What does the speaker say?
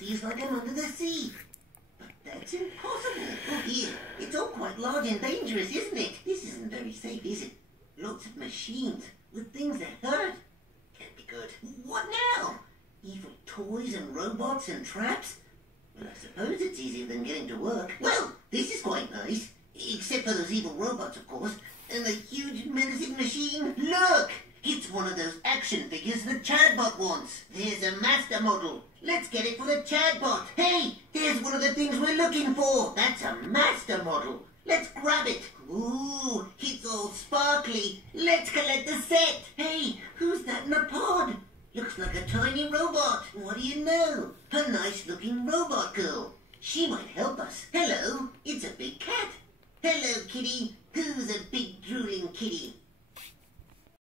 feels like I'm under the sea. But that's impossible. Oh dear, it's all quite large and dangerous, isn't it? This isn't very safe, is it? Lots of machines with things that hurt. Can't be good. What now? Evil toys and robots and traps? Well, I suppose it's easier than getting to work. Well, this is quite nice. Except for those evil robots, of course. And the huge menacing machine. Look! It's one of those action figures the Chadbot wants. There's a master model. Let's get it for the Chadbot. Hey, there's one of the things we're looking for. That's a master model. Let's grab it. Ooh, it's all sparkly. Let's collect the set. Hey, who's that in the pod? Looks like a tiny robot. What do you know? A nice-looking robot girl. She might help us. Hello, it's a big cat. Hello, kitty. Who's a big drooling kitty?